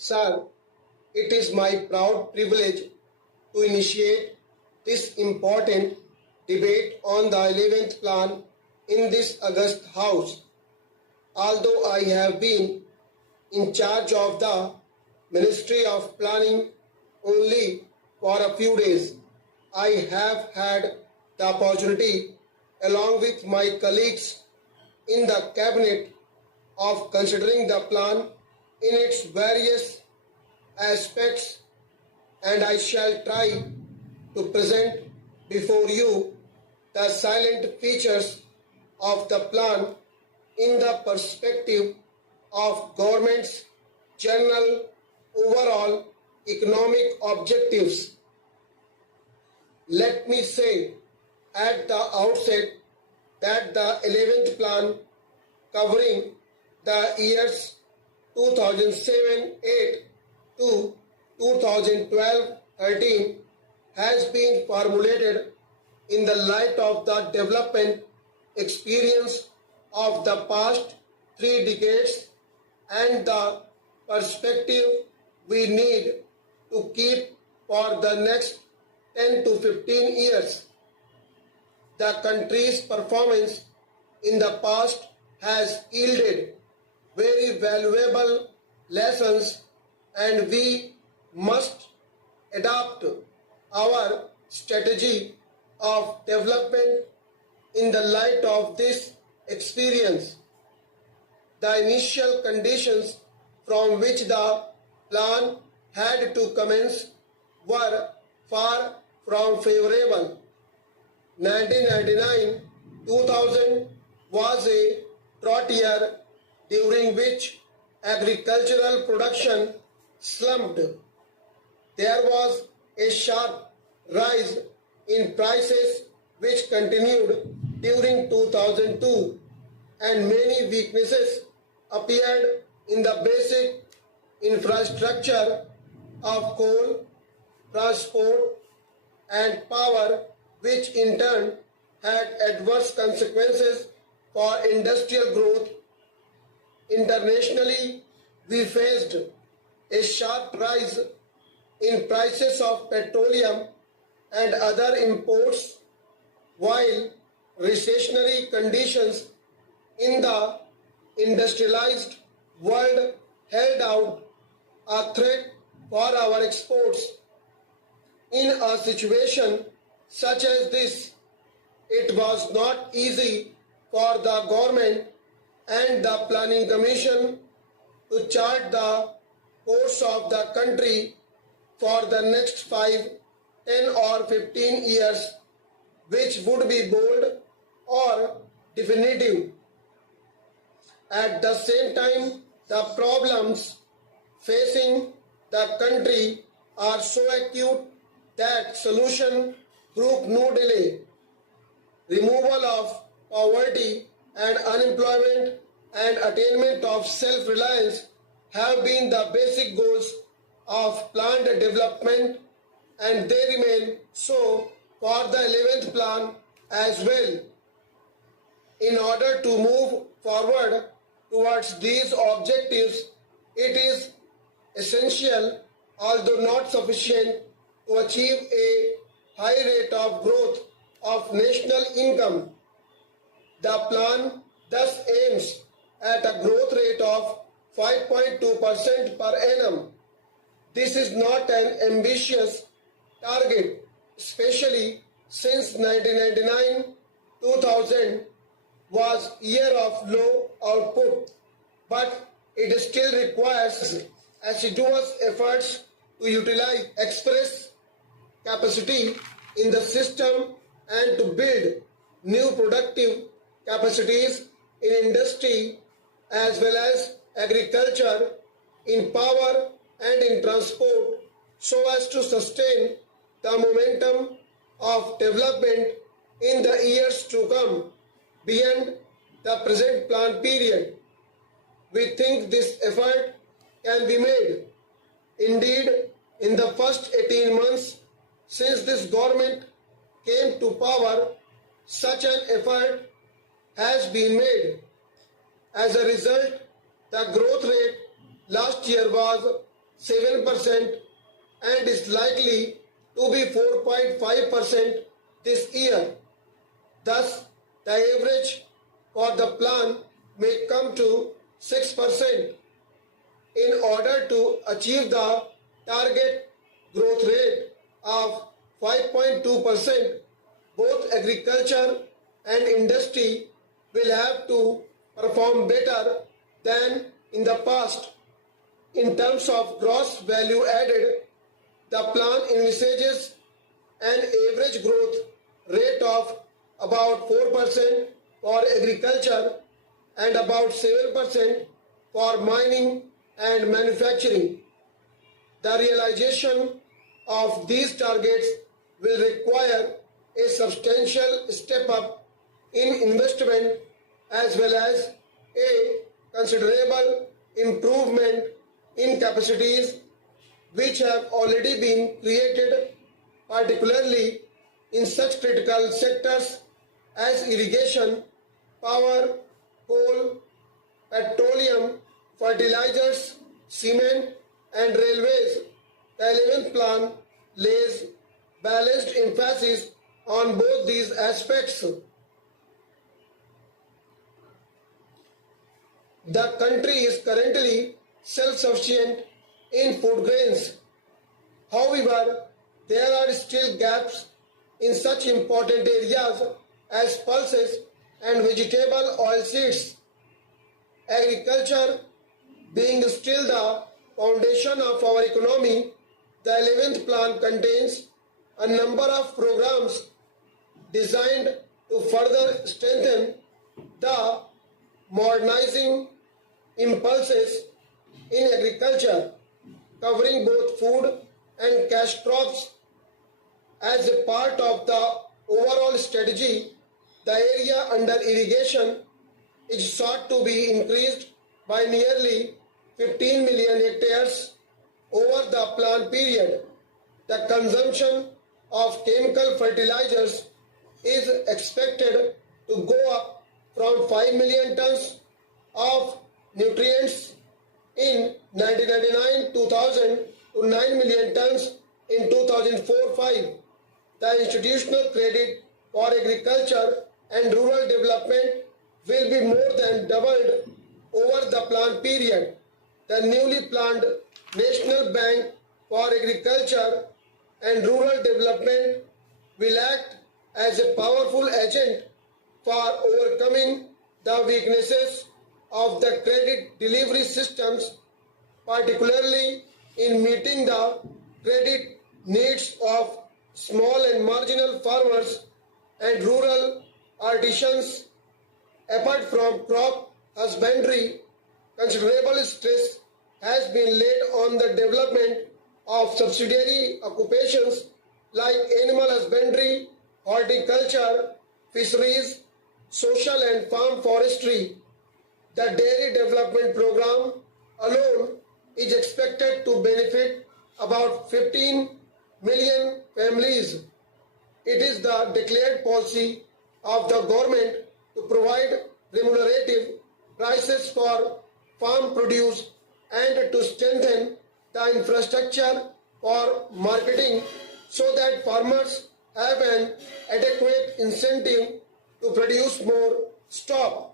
Sir, it is my proud privilege to initiate this important debate on the 11th plan in this august House. Although I have been in charge of the Ministry of Planning only for a few days, I have had the opportunity, along with my colleagues in the Cabinet, of considering the plan in its various aspects, and I shall try to present before you the salient features of the plan in the perspective of government's general overall economic objectives. Let me say at the outset that the 11th plan, covering the years 2007-8 to 2012-13, has been formulated in the light of the development experience of the past 3 decades and the perspective we need to keep for the next 10 to 15 years. The country's performance in the past has yielded very valuable lessons, and we must adopt our strategy of development in the light of this experience. The initial conditions from which the plan had to commence were far from favorable. 1999-2000 was a drought year during which agricultural production slumped. There was a sharp rise in prices which continued during 2002, and many weaknesses appeared in the basic infrastructure of coal, transport, and power, which in turn had adverse consequences for industrial growth. Internationally, we faced a sharp rise in prices of petroleum and other imports, while recessionary conditions in the industrialized world held out a threat for our exports. In a situation such as this, it was not easy for the government and the Planning Commission to chart the course of the country for the next 5, 10 or 15 years, which would be bold or definitive. At the same time, the problems facing the country are so acute that solution proved no delay. Removal of poverty and unemployment and attainment of self-reliance have been the basic goals of planned development, and they remain so for the 11th plan as well. In order to move forward towards these objectives, it is essential, although not sufficient, to achieve a high rate of growth of national income. The plan thus aims at a growth rate of 5.2% per annum. This is not an ambitious target, especially since 1999-2000 was year of low output, but it still requires assiduous efforts to utilize excess capacity in the system and to build new productive capacities in industry as well as agriculture, in power and in transport, so as to sustain the momentum of development in the years to come beyond the present plan period. We think this effort can be made. Indeed, in the first 18 months since this government came to power, such an effort has been made. As a result, the growth rate last year was 7% and is likely to be 4.5% this year. Thus, the average for the plan may come to 6%. In order to achieve the target growth rate of 5.2%, both agriculture and industry will have to perform better than in the past. In terms of gross value added, the plan envisages an average growth rate of about 4% for agriculture and about 7% for mining and manufacturing. The realization of these targets will require a substantial step up in investment as well as a considerable improvement in capacities which have already been created, particularly in such critical sectors as irrigation, power, coal, petroleum, fertilizers, cement, and railways. The 11th plan lays balanced emphasis on both these aspects. The country is currently self-sufficient in food grains. However, there are still gaps in such important areas as pulses and vegetable oil seeds. Agriculture being still the foundation of our economy, the 11th plan contains a number of programs designed to further strengthen the modernizing impulses in agriculture, covering both food and cash crops. As a part of the overall strategy, the area under irrigation is sought to be increased by nearly 15 million hectares over the plan period. The consumption of chemical fertilizers is expected to go up from 5 million tons of nutrients in 1999-2000 to 9 million tons in 2004-05. The institutional credit for agriculture and rural development will be more than doubled over the plan period. The newly planned National Bank for Agriculture and Rural Development will act as a powerful agent for overcoming the weaknesses of the credit delivery systems, particularly in meeting the credit needs of small and marginal farmers and rural artisans. Apart from crop husbandry, considerable stress has been laid on the development of subsidiary occupations like animal husbandry, horticulture, fisheries, social and farm forestry. The Dairy Development Program alone is expected to benefit about 15 million families. It is the declared policy of the government to provide remunerative prices for farm produce and to strengthen the infrastructure for marketing so that farmers have an adequate incentive to produce more stock.